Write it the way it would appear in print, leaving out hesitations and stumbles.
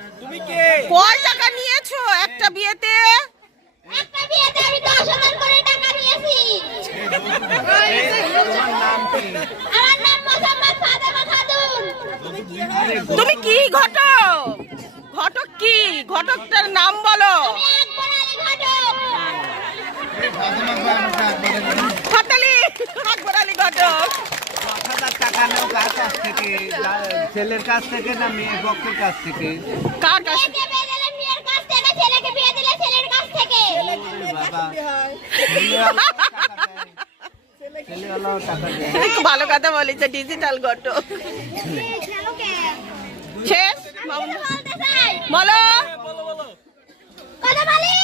তুমি কে? কয় টাকা নিয়েছো একটা বিয়েতে? একটা বিয়েতে আমি 10,000 করে টাকা নিয়েছি। তোমার নাম কি? আমার নাম মোসাম্মদ ফাতেমা খাতুন। তুমি কি ঘটক? ঘটক কি? ঘটকটার নাম বলো। আমি আকবর আলী ঘটক। ফাতালি আকবর আলী ঘটক। 10,000 টাকা নাও কার কাছ থেকে? ছেলের কাছ থেকে না মেয়ের পক্ষের কাছ থেকে? কার কাছে? মেয়েকে বিয়ে দিলে মেয়ের কাছ থেকে, ছেলেকে বিয়ে দিলে ছেলের কাছ থেকে। বাবা ছেলেওয়ালাও টাকা দেয়। খুব ভালো কথা বলেছে, ডিজিটাল ঘটক। শেষ আমি কিছু বলতে চাই। বলো। কথা বলি?